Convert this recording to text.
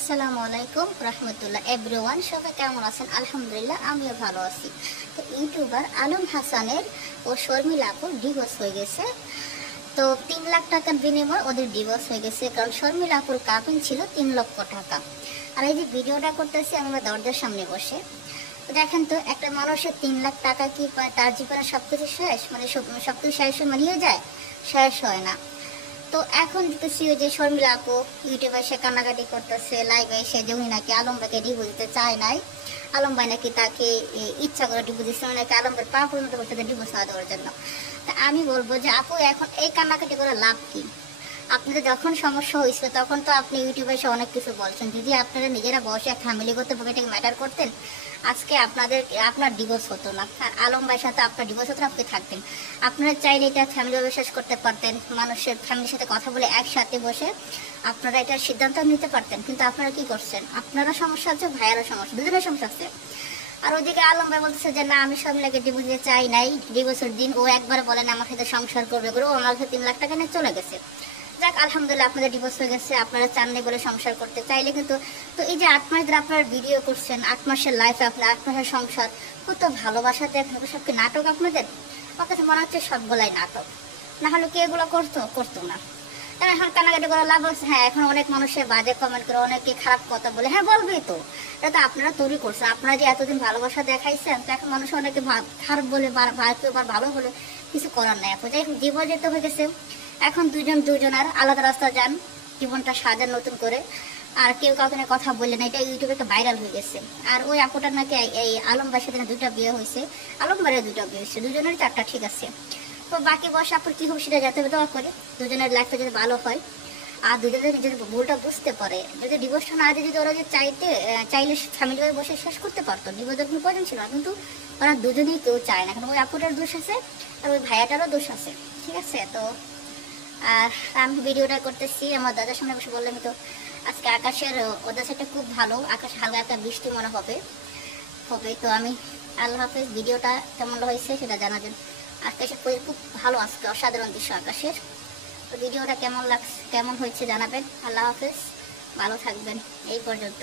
আসসালামু আলাইকুম রহমতুল্লাহ এভরিওয়ান, সবাই কেমন আছেন? আলহামদুলিল্লাহ, আমিও ভালো আছি। তো ইউটিউবার আলম হাসানের ও শর্মিলা আপুর ডিভোর্স হয়ে গেছে। তো 3 লাখ টাকার বিনিময়ে ওদের ডিভোর্স হয়ে গেছে, কারণ শর্মিলা আপুর কাবিন ছিল 3 লক্ষ টাকা। আর এই যে ভিডিওটা করতেছি আমি আমার দরজার সামনে বসে, তো দেখেন তো একটা মানুষের 3 লাখ টাকা কি পায়, তার জীবনে সবকিছু শেষ, মানে সবকিছু শেষ মানিয়ে যায়, শেষ হয় না। তো এখন দেখতেছি যে শর্মিলা আপু ইউটিউবে এসে কান্নাকাটি করতেছে, লাইভে এসে যে উনি নাকি আলম ভাইকে ডিভোর্স দিতে চায় নাই, আলম ভাই নাকি তাকে ইচ্ছা করে ডিভোর্স দিচ্ছে, নাকি আলম ভাই পা পর্যন্ত করতে ডিভোর্স না দেওয়ার জন্য। তা আমি বলবো যে আপু এখন এই কান্নাকাটি করে লাভ কি? আপনাদের যখন সমস্যা হয়েছিল তখন তো আপনি ইউটিউবে এসে অনেক কিছু বলছেন, যদি আপনারা নিজেরা বসে ফ্যামিলিগত এটাকে ম্যাটার করতেন, আজকে আপনার ডিভোর্স হতো না। আর আলম ভাইয়ের সাথে আপনার ডিভোর্স হতো না, আপনি থাকতেন। আপনারা চাইলে এটা ফ্যামিলিভাবে শেষ করতে পারতেন, মানুষের ফ্যামিলির সাথে কথা বলে একসাথে বসে আপনারা এটার সিদ্ধান্ত নিতে পারতেন। কিন্তু আপনারা কি করছেন? আপনারা সমস্যা আছে, ভাইয়েরও সমস্যা, দুজনের সমস্যা আছে। আর ওইদিকে আলম ভাই বলতেছে যে না, আমি শর্মিলাকে ডিভোর্স দিতে চাই নাই। ডিভোর্সের দিন ও একবার বলেন আমার সাথে সংসার করবে করে, ও আমার কাছে 3 লাখ টাকা নিয়ে চলে গেছে। যাক, আলহামদুলিল্লাহ, আপনাদের ডিভোর্স হয়ে গেছে, আপনারা চান নেই বলে সংসার করতে চাইলে কিন্তু। তো এই যে 8 মাস ধরে আপনারা ভিডিও করছেন, 8 মাসের লাইফে আপনার 8 মাসের সংসার, কত ভালোবাসা দেখেন, সব কি নাটক আপনাদের? আমার কাছে মনে হচ্ছে সবগুলাই নাটক, না হলে কি এগুলো করতো না। কারণ এখন কানাকাটি করে লাভ হচ্ছে। হ্যাঁ, এখন অনেক মানুষের বাজে কমেন্ট করে, অনেকে খারাপ কথা বলে, হ্যাঁ বলবেই তো, এটা তো আপনারা তৈরি করছেন। আপনারা যে এতদিন ভালোবাসা দেখাইছেন, তো এখন মানুষ অনেকে খারাপ বলে ভালো বলে, কিছু করার নাই। এখন যাই জীবন যেতে হয়ে গেছে, এখন দুজনের আলাদা রাস্তা যান, জীবনটা সাজান নতুন করে। আর কেউ কাউকে কথা বললে না, এটা ইউটিউবে একটা ভাইরাল হয়ে গেছে। আর ওই আপুটার নাকি এই আলম ভাইয়ের সাথে 2টা বিয়ে হয়েছে, আলম ভাইয়ের 2টা বিয়ে হয়েছে, দুজনের 4টা, ঠিক আছে। তো বাকি বয়স আপুর কি হবে সেটা যাতে হবে, দোয়া করে দুজনের লাইফটা যদি ভালো হয়, আর দুজনের নিজের ভুলটা বুঝতে পারে। যদি ডিভোর্সটা না দিয়ে যদি ওরা যে চাইলে ফ্যামিলি হয়ে বসে শেষ করতে পারতো, ডিভোর্সের কোনো প্রয়োজন ছিল না। কিন্তু ওরা দুজনেই কেউ চায় না, কারণ ওই আপুটার দোষ আছে আর ওই ভাইয়াটারও দোষ আছে, ঠিক আছে। তো আর আমি ভিডিওটা করতেছি আমার দাদার সামনে বসে, বললাম তো আজকে আকাশের ওদের সাইডটা খুব ভালো, আকাশ হালকা একটা বৃষ্টি মনে হবে। তো আমি আল্লাহ হাফেজ। ভিডিওটা কেমন হয়েছে সেটা জানাবেন। আকাশের খুব ভালো, আজকে অসাধারণ দৃশ্য আকাশের। তো ভিডিওটা কেমন হয়েছে জানাবেন। আল্লাহ হাফেজ, ভালো থাকবেন। এই পর্যন্ত।